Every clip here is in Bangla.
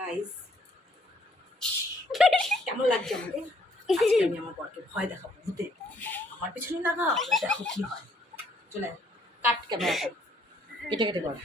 গাইস কেমন লাগছে আমাকে? আমি আমার বরকে ভয় দেখাবো ভূতে। আমার পেছনে লাগাও, দেখো কি হয়। চলে কাট ক্যামেরাটা, কেটে কেটে কর।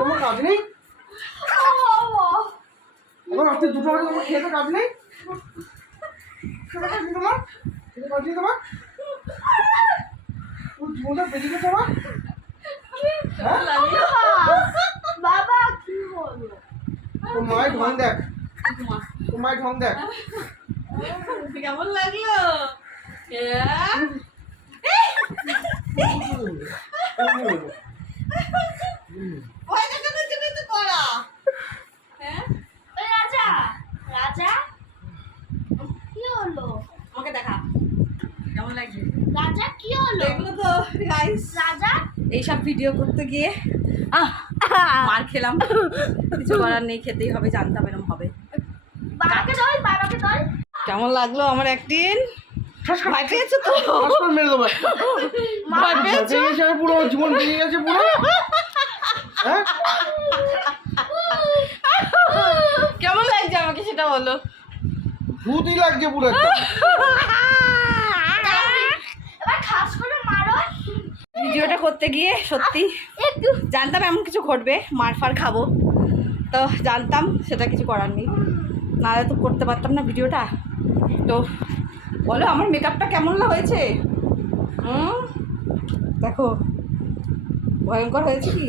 তোমার কাজ নেই? আমার রাত্রে 2টো বাজে তোমার খেতে কাজ নেই? তোমার খেতে কাজ নেই তোমার? জীবনটা বেরিয়ে গেছে আমার। বাবা কি বলো? তোর মায়ের ঢং দেখ, তোর মায়ের ঢং দেখ। কেমন লাগলো? রাজা রাজা কি হলো? আমাকে দেখা কেমন লাগছে? রাজা কি হলো? এগুলো তো গাইস রাজা এইসব ভিডিও করতে গিয়ে মার খেলাম, কিছু করার নেই, খেতেই হবে, জানতাম এরকম হবে। বাবাকে ধর, বাবাকে ধর। কেমন লাগলো আমার একদিন? ভয় পেয়েছো তো? মেরে দেবো। ভয় পেয়েছো? পুরো জীবন বেরিয়ে গেছে পুরো। হ্যাঁ কেমন লাগছে আমাকে সেটা বলো। ভূতই লাগছে পুরো একটা। এবার খাস করে মারো। ভিডিওটা করতে গিয়ে সত্যি একটু জানতাম এমন কিছু ঘটবে, মারফার খাবো, তো জানতাম, সেটা কিছু করার নেই, নাহলে তো করতে পারতাম না ভিডিওটা। তো বলো আমার মেকআপটা কেমন হয়েছে? দেখো ভয়ঙ্কর হয়েছে কি?